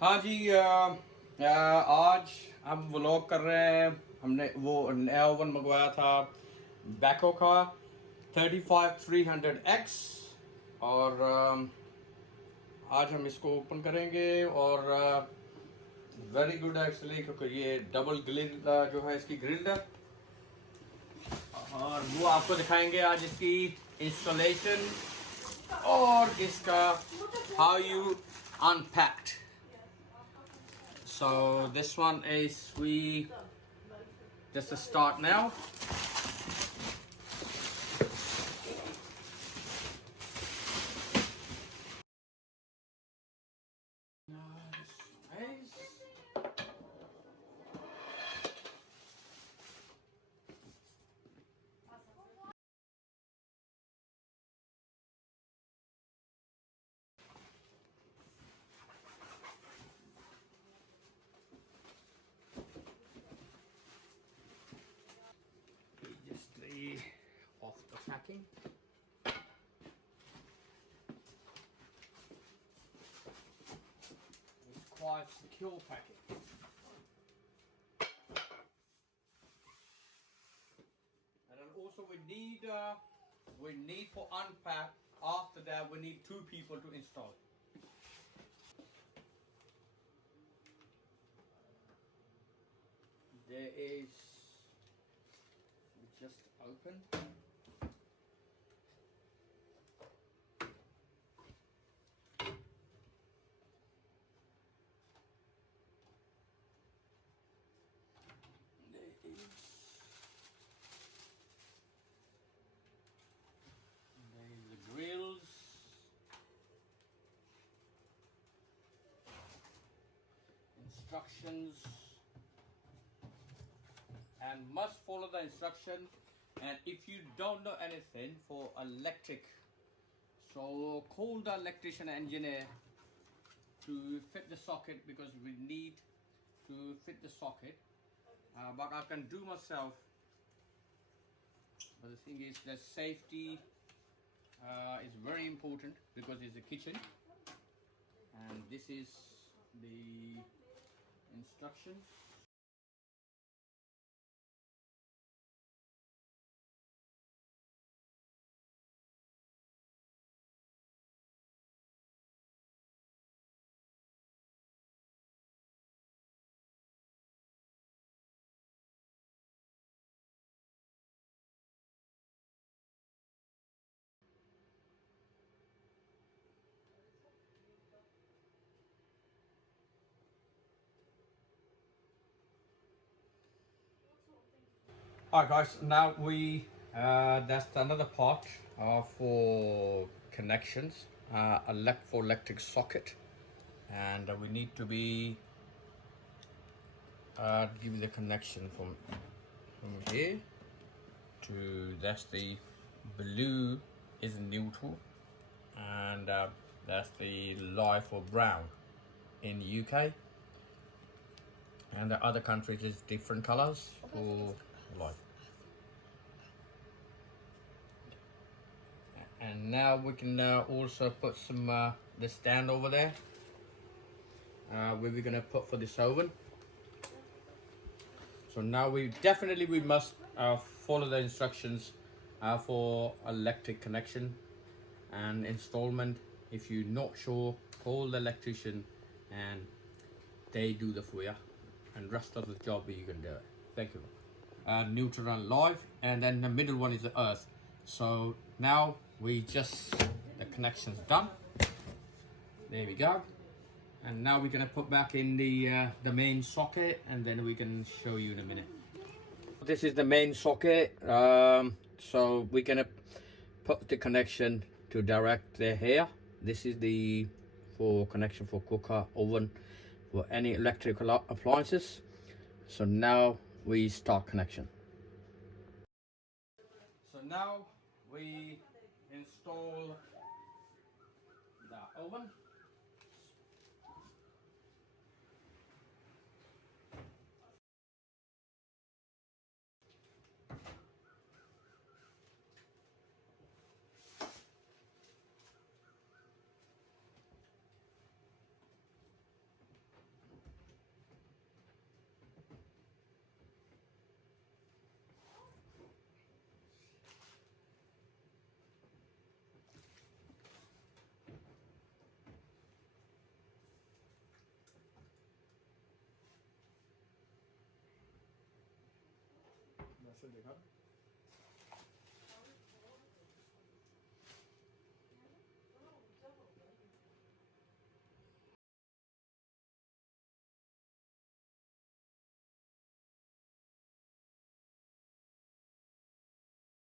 हाँ जी आज हम व्लॉग कर रहे हैं। हमने वो नया ओवन मंगवाया था बैको का 35300X। और आज हम इसको ओपन करेंगे और वेरी गुड एक्चुअली, क्योंकि ये डबल ग्रिल जो है इसकी ग्रिल्ड है। और वो आपको दिखाएंगे आज इसकी इंस्टॉलेशन और इसका how you unpacked. So this one is we just a start now. Nice. Just the off the packing. It's quite secure packing. And then also we need for unpack. After that we need 2 people to install it. There is, we just open. There is, the grills. Instructions, and must follow the instruction. And if you don't know anything for electric, so call the electrician engineer to fit the socket, because we need to fit the socket. But I can do myself, but the thing is that safety is very important, because it's a kitchen. And this is the instructions. Alright guys, now that's another part for connections, for electric socket. And we need to be give the connection from here to, that's the blue is neutral, and that's the light for brown in UK, and the other countries is different colors for light. And now we can also put some the stand over there where we're gonna put for this oven. So now we must follow the instructions for electric connection and installment. If you're not sure, call the electrician and they do the for you, and rest of the job you can do it. Thank you. Neutral and live, and then the middle one is the earth. So now the connection's done. There we go. And now we're gonna put back in the main socket, and then we can show you in a minute. This is the main socket. So we're gonna put the connection to direct the here. This is the connection for cooker, oven, for any electrical appliances. So now we start connection. So now we install the oven. สวัสดีครับ